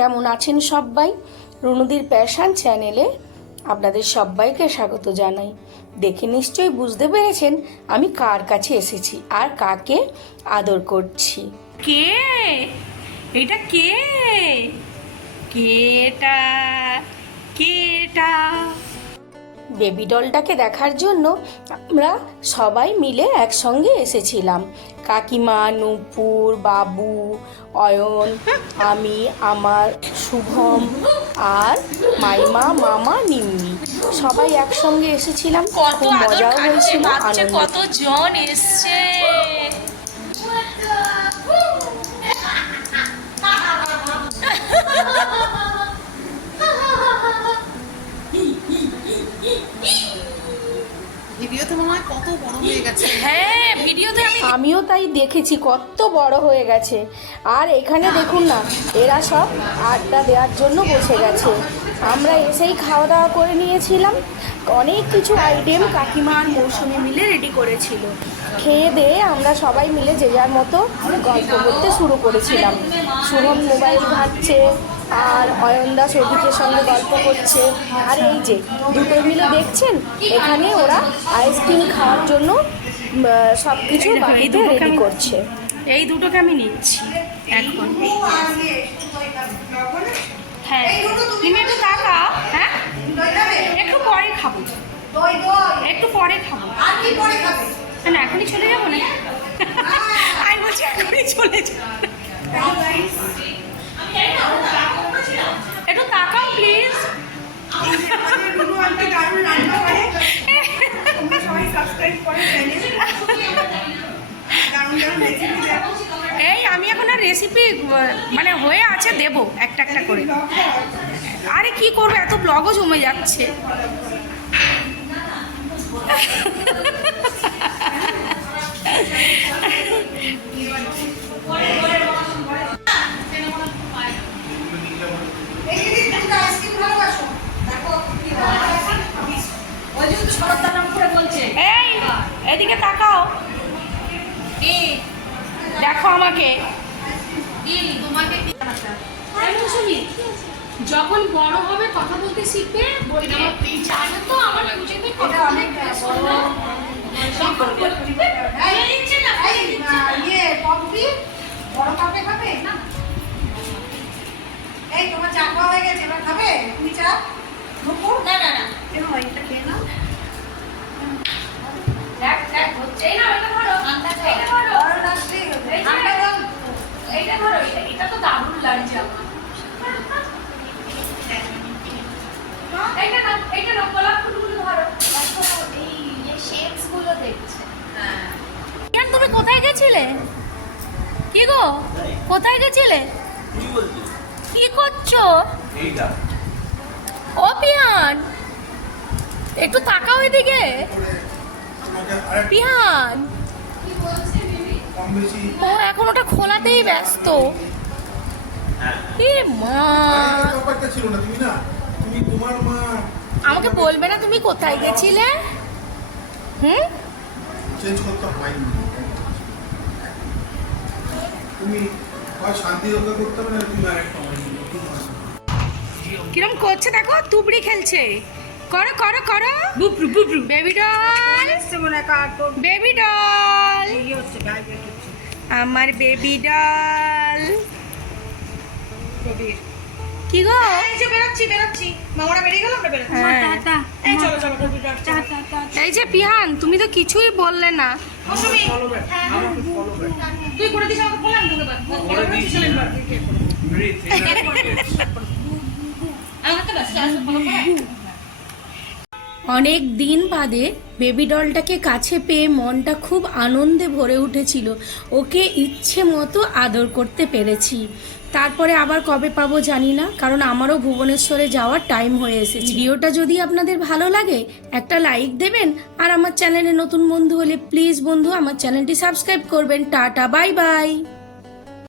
কেমন আছেন সবাই? রুনুদির প্যাশন চ্যানেলে আপনাদের সবাইকে স্বাগত জানাই। দেখে নিশ্চয়ই বুঝতে পেরেছেন আমি কার কাছে এসেছি আর কাকে আদর করছি। কে এটা? কে কেটা কেটা বেবি ডলটাকে দেখার জন্য আমরা সবাই মিলে একসঙ্গে এসেছিলাম। কাকিমা, নূপুর, বাবু, অয়ন, আমি, আমার শুভম আর মাইমা, মামা, নিম্মি সবাই একসঙ্গে এসেছিলাম। খুব মজাও হয়েছিল, আনন্দ। কতজন এসছে! ভিডিওতে মনে হয় কত বড় হয়ে গেছে। হ্যাঁ, ভিডিওতে আমিও তাই দেখেছি, কত বড় হয়ে গেছে। আর এখানে দেখুন না, এরা সব আড্ডা দেওয়ার জন্য বসে গেছে। আমরা এসেই খাওয়া দাওয়া করে নিয়েছিলাম। অনেক কিছু আইটেম কাকিমা আর মৌসুমি মিলে রেডি করেছিল। খেয়ে দিয়ে আমরা সবাই মিলে যে যার মতো গল্প করতে শুরু করেছিলাম। শুভম মোবাইল ঘাঁটছে আর অয়নদাস অভিকের সঙ্গে গল্প করছে। আর এই যে দুটোই মিলে দেখছেন, এখানে ওরা আইসক্রিম খাওয়ার জন্য সব কিছু বাড়িতে রেডি করছে। এই দুটোকে আমি নিচ্ছি এখন। হ্যাঁ, তুমি একটু তাকাও। হ্যাঁ, একটু পরে খাবো, একটু পরে খাবো। না, এখনই চলে যাবো না। আমি বলছি এখনই চলে যাবো। একটু তাকাও প্লিজ। এই আমি এখন আর রেসিপি মানে হয়ে আছে, দেব একটা একটা করে। আরে কি করবো, এত ব্লগও জমে যাচ্ছে। এই এদিকে তাকাও, দেখো আমাকে। যখন বড় হবে কথা বলতে শিখবে, বলবে জানো তো আমার পুজোতে কথা তোমার চা খাওয়া হয়ে গেছে, এবার খাবে তুমি চা? না না না, এটা খেয়ে নাও। দেখ দেখ হচ্ছেই না। এটা ধরো, এটা ধরো, এটা ধরো। এটা তো দারুণ লাগছে আমার। এইটা না, এইটা না, গোলাপ ফুলগুলো ধরো। এই যে শেপস গুলো দেখছে। হ্যাঁ, তুমি কোথায় গেছিলে? কি গো, কোথায় গেছিলে? কি করছো? ও পিয়ান, একটু তাকাও এদিকে। পিয়ান, ও এখন ওটা খোলাতেই ব্যস্ত। এ মা, আমাকে বলবে না তুমি কোথায় গেছিলে? হুম, কিরম করছে দেখো, তুবড়ি খেলছে। করো করো করো, বেবি ডল, বেবি ডল, আমার বেবি ডল। কি গো, বেরোচ্ছি মামারা বেরিয়ে গেল, আমরা বেরোচ্ছি। এই চলো চলো, এই যে পিহান, তুমি তো কিছুই বললে না। তুই করে দিস আমাকে, বললাম অনেক দিন বাদে বেবি ডলটাকে কাছে পেয়ে মনটা খুব আনন্দে ভরে উঠেছিল। ওকে ইচ্ছে মতো আদর করতে পেরেছি। তারপরে আবার কবে পাবো জানি না, কারণ আমারও ভুবনেশ্বরে যাওয়ার টাইম হয়ে এসেছে। ভিডিওটা যদি আপনাদের ভালো লাগে একটা লাইক দেবেন, আর আমার চ্যানেলে নতুন বন্ধু হলে প্লিজ বন্ধু আমার চ্যানেলটি সাবস্ক্রাইব করবেন। Tata, bye bye.